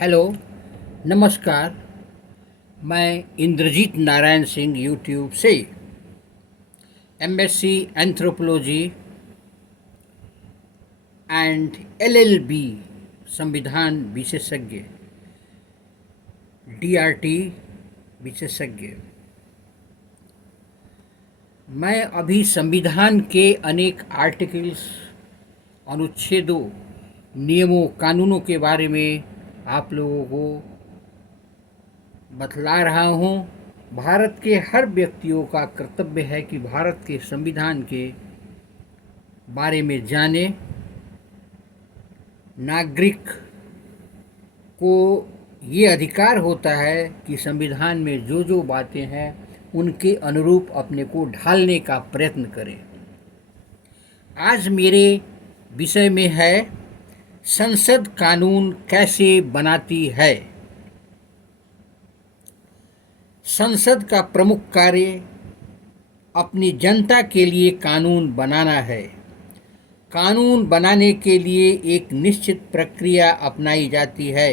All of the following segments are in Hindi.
हेलो, नमस्कार। मैं इंद्रजीत नारायण सिंह यूट्यूब से एमएससी एंथ्रोपोलॉजी एंड एलएलबी संविधान विशेषज्ञ, डीआरटी विशेषज्ञ। मैं अभी संविधान के अनेक आर्टिकल्स, अनुच्छेदों, नियमों, कानूनों के बारे में आप लोगों को बतला रहा हूँ। भारत के हर व्यक्तियों का कर्तव्य है कि भारत के संविधान के बारे में जाने। नागरिक को ये अधिकार होता है कि संविधान में जो जो बातें हैं उनके अनुरूप अपने को ढालने का प्रयत्न करें। आज मेरे विषय में है संसद कानून कैसे बनाती है। संसद का प्रमुख कार्य अपनी जनता के लिए कानून बनाना है। कानून बनाने के लिए एक निश्चित प्रक्रिया अपनाई जाती है।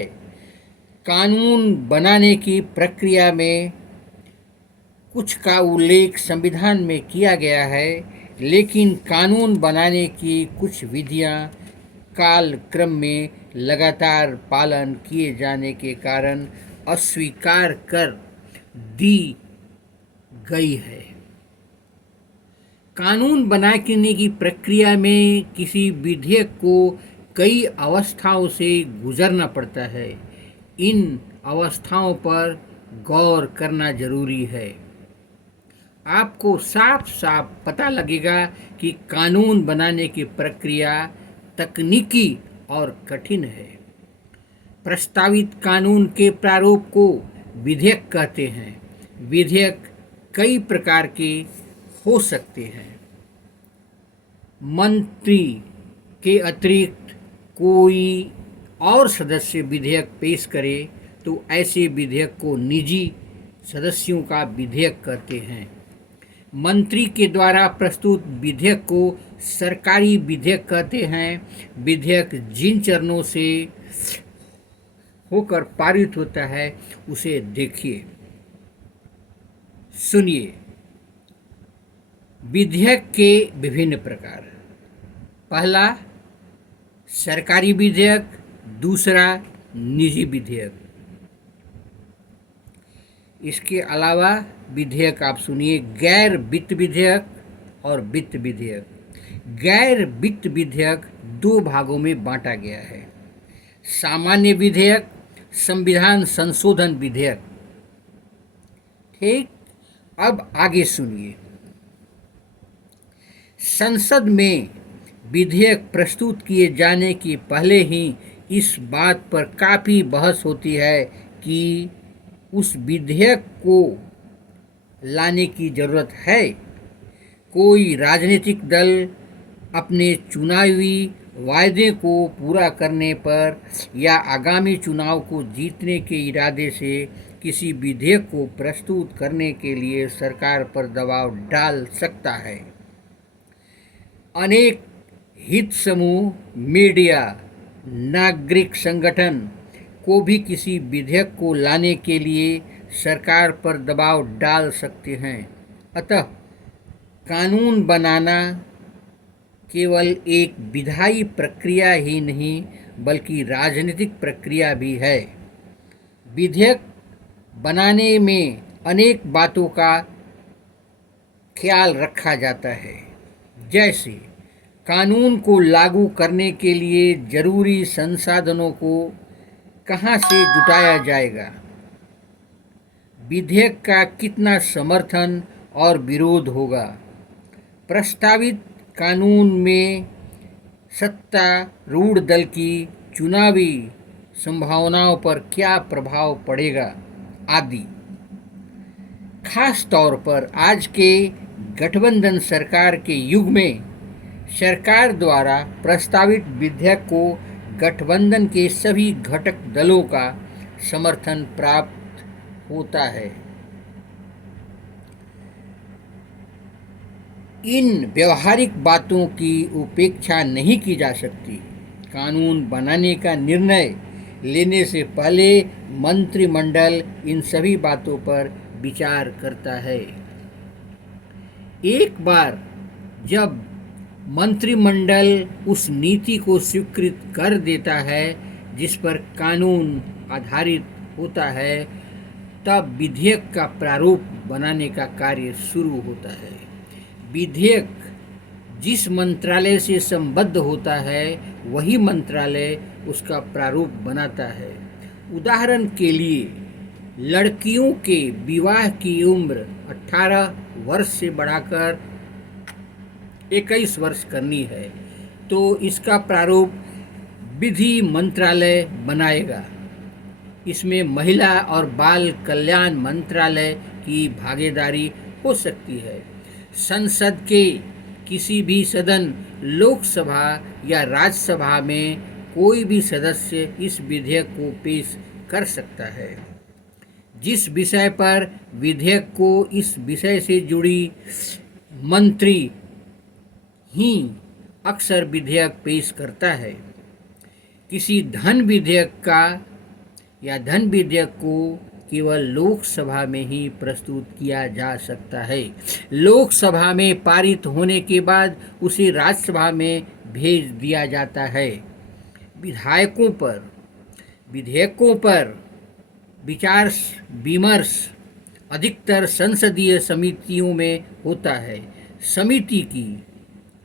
कानून बनाने की प्रक्रिया में कुछ का उल्लेख संविधान में किया गया है, लेकिन कानून बनाने की कुछ विधियां काल क्रम में लगातार पालन किए जाने के कारण अस्वीकार कर दी गई है। कानून बनाने की प्रक्रिया में किसी विधेयक को कई अवस्थाओं से गुजरना पड़ता है। इन अवस्थाओं पर गौर करना जरूरी है। आपको साफ साफ पता लगेगा कि कानून बनाने की प्रक्रिया तकनीकी और कठिन है। प्रस्तावित कानून के प्रारूप को विधेयक कहते हैं। विधेयक कई प्रकार के हो सकते हैं। मंत्री के अतिरिक्त कोई और सदस्य विधेयक पेश करे तो ऐसे विधेयक को निजी सदस्यों का विधेयक कहते हैं। मंत्री के द्वारा प्रस्तुत विधेयक को सरकारी विधेयक कहते हैं। विधेयक जिन चरणों से होकर पारित होता है उसे देखिए, सुनिए। विधेयक के विभिन्न प्रकार। पहला सरकारी विधेयक, दूसरा निजी विधेयक। इसके अलावा विधेयक आप सुनिए, गैर वित्त विधेयक और वित्त विधेयक। गैर वित्त विधेयक दो भागों में बांटा गया है। सामान्य विधेयक, संविधान संशोधन विधेयक। ठीक, अब आगे सुनिए। संसद में विधेयक प्रस्तुत किए जाने के पहले ही इस बात पर काफ़ी बहस होती है कि उस विधेयक को लाने की ज़रूरत है। कोई राजनीतिक दल अपने चुनावी वायदे को पूरा करने पर या आगामी चुनाव को जीतने के इरादे से किसी विधेयक को प्रस्तुत करने के लिए सरकार पर दबाव डाल सकता है। अनेक हित समूह, मीडिया, नागरिक संगठन को भी किसी विधेयक को लाने के लिए सरकार पर दबाव डाल सकते हैं। अतः कानून बनाना केवल एक विधायी प्रक्रिया ही नहीं बल्कि राजनीतिक प्रक्रिया भी है। विधेयक बनाने में अनेक बातों का ख्याल रखा जाता है, जैसे कानून को लागू करने के लिए जरूरी संसाधनों को कहां से जुटाया जाएगा, विधेयक का कितना समर्थन और विरोध होगा, प्रस्तावित कानून में सत्तारूढ़ दल की चुनावी संभावनाओं पर क्या प्रभाव पड़ेगा आदि। खास तौर पर आज के गठबंधन सरकार के युग में सरकार द्वारा प्रस्तावित विधेयक को गठबंधन के सभी घटक दलों का समर्थन प्राप्त होता है। इन व्यवहारिक बातों की उपेक्षा नहीं की जा सकती। कानून बनाने का निर्णय लेने से पहले मंत्रिमंडल इन सभी बातों पर विचार करता है। एक बार जब मंत्रिमंडल उस नीति को स्वीकृत कर देता है जिस पर कानून आधारित होता है, तब विधेयक का प्रारूप बनाने का कार्य शुरू होता है। विधेयक जिस मंत्रालय से संबद्ध होता है वही मंत्रालय उसका प्रारूप बनाता है। उदाहरण के लिए, लड़कियों के विवाह की उम्र 18 वर्ष से बढ़ाकर 21 वर्ष करनी है, तो इसका प्रारूप विधि मंत्रालय बनाएगा। इसमें महिला और बाल कल्याण मंत्रालय की भागीदारी हो सकती है। संसद के किसी भी सदन, लोकसभा या राज्यसभा में कोई भी सदस्य इस विधेयक को पेश कर सकता है। जिस विषय पर विधेयक को इस विषय से जुड़ी मंत्री ही अक्सर विधेयक पेश करता है। किसी धन विधेयक को केवल लोकसभा में ही प्रस्तुत किया जा सकता है। लोकसभा में पारित होने के बाद उसे राज्यसभा में भेज दिया जाता है। विधेयकों पर विचार विमर्श अधिकतर संसदीय समितियों में होता है। समिति की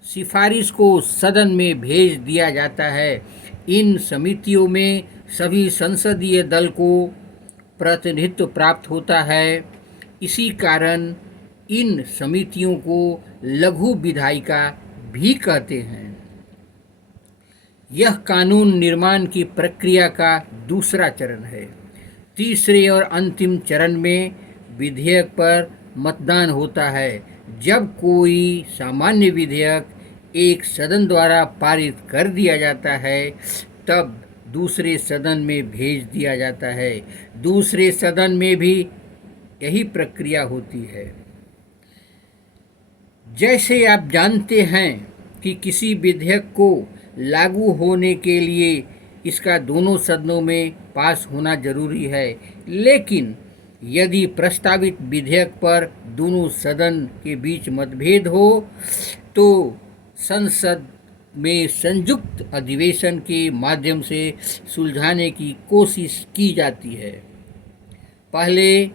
सिफारिश को सदन में भेज दिया जाता है। इन समितियों में सभी संसदीय दल को प्रतिनिधित्व प्राप्त होता है। इसी कारण इन समितियों को लघु विधायिका भी कहते हैं। यह कानून निर्माण की प्रक्रिया का दूसरा चरण है। तीसरे और अंतिम चरण में विधेयक पर मतदान होता है। जब कोई सामान्य विधेयक एक सदन द्वारा पारित कर दिया जाता है, तब दूसरे सदन में भेज दिया जाता है। दूसरे सदन में भी यही प्रक्रिया होती है। जैसे आप जानते हैं कि किसी विधेयक को लागू होने के लिए इसका दोनों सदनों में पास होना जरूरी है, लेकिन यदि प्रस्तावित विधेयक पर दोनों सदन के बीच मतभेद हो तो संसद में संयुक्त अधिवेशन के माध्यम से सुलझाने की कोशिश की जाती है। पहले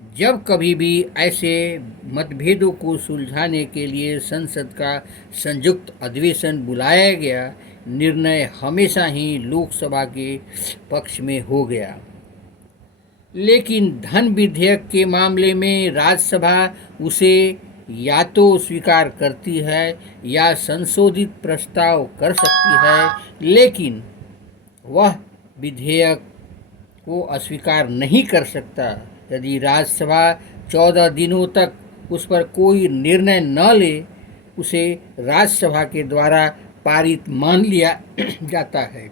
जब कभी भी ऐसे मतभेदों को सुलझाने के लिए संसद का संयुक्त अधिवेशन बुलाया गया, निर्णय हमेशा ही लोकसभा के पक्ष में हो गया। लेकिन धन विधेयक के मामले में राज्यसभा उसे या तो स्वीकार करती है या संशोधित प्रस्ताव कर सकती है, लेकिन वह विधेयक को अस्वीकार नहीं कर सकता यदि राज्यसभा 14 दिनों तक उस पर कोई निर्णय न ले। उसे राज्यसभा के द्वारा पारित मान लिया जाता है।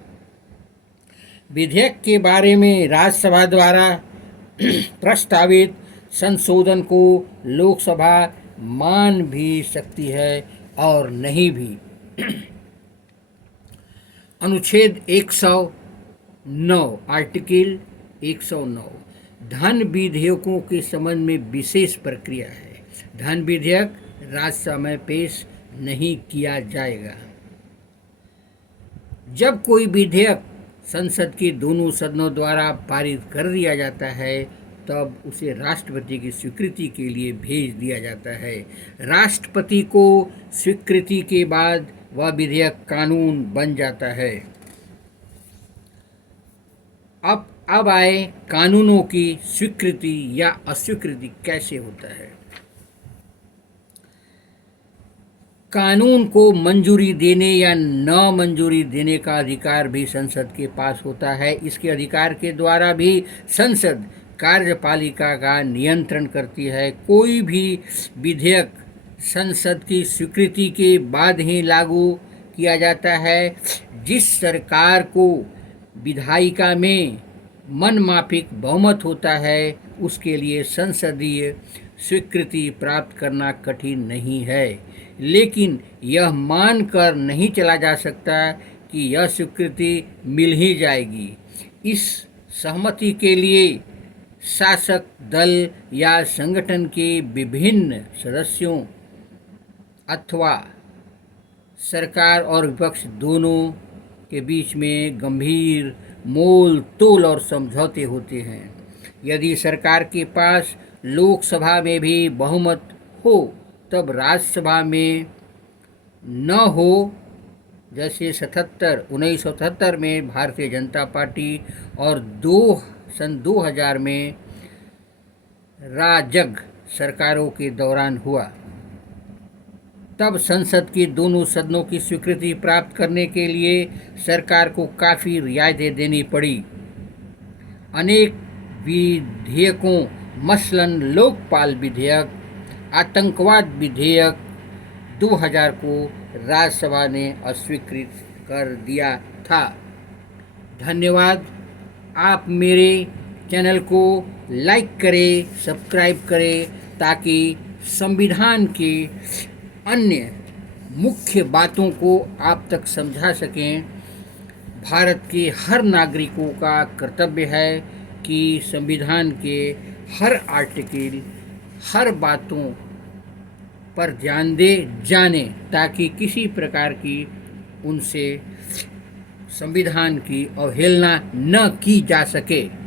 विधेयक के बारे में राज्यसभा द्वारा प्रस्तावित संशोधन को लोकसभा मान भी सकती है और नहीं भी। अनुच्छेद 109 आर्टिकल 109 धन विधेयकों के संबंध में विशेष प्रक्रिया है। धन विधेयक राज्यसभा में पेश नहीं किया जाएगा। जब कोई विधेयक संसद के दोनों सदनों द्वारा पारित कर दिया जाता है, तब उसे राष्ट्रपति की स्वीकृति के लिए भेज दिया जाता है। राष्ट्रपति को स्वीकृति के बाद वह विधेयक कानून बन जाता है। अब आए कानूनों की स्वीकृति या अस्वीकृति कैसे होता है। कानून को मंजूरी देने या न मंजूरी देने का अधिकार भी संसद के पास होता है। इसके अधिकार के द्वारा भी संसद कार्यपालिका का नियंत्रण करती है। कोई भी विधेयक संसद की स्वीकृति के बाद ही लागू किया जाता है। जिस सरकार को विधायिका में मनमाफिक बहुमत होता है, उसके लिए संसदीय स्वीकृति प्राप्त करना कठिन नहीं है, लेकिन यह मानकर नहीं चला जा सकता कि यह स्वीकृति मिल ही जाएगी। इस सहमति के लिए शासक दल या संगठन के विभिन्न सदस्यों अथवा सरकार और विपक्ष दोनों के बीच में गंभीर मोल तोल और समझौते होते हैं। यदि सरकार के पास लोकसभा में भी बहुमत हो तब राज्यसभा में न हो, जैसे 1977 में भारतीय जनता पार्टी और सन 2000 में राजग सरकारों के दौरान हुआ, तब संसद के दोनों सदनों की स्वीकृति प्राप्त करने के लिए सरकार को काफ़ी रियायतें देनी पड़ी। अनेक विधेयकों मसलन लोकपाल विधेयक, आतंकवाद विधेयक 2000 को राज्यसभा ने अस्वीकृत कर दिया था। धन्यवाद। आप मेरे चैनल को लाइक करें, सब्सक्राइब करें ताकि संविधान के अन्य मुख्य बातों को आप तक समझा सकें। भारत के हर नागरिकों का कर्तव्य है कि संविधान के हर आर्टिकल, हर बातों पर ध्यान दे जाने, ताकि किसी प्रकार की उनसे संविधान की अवहेलना न की जा सके।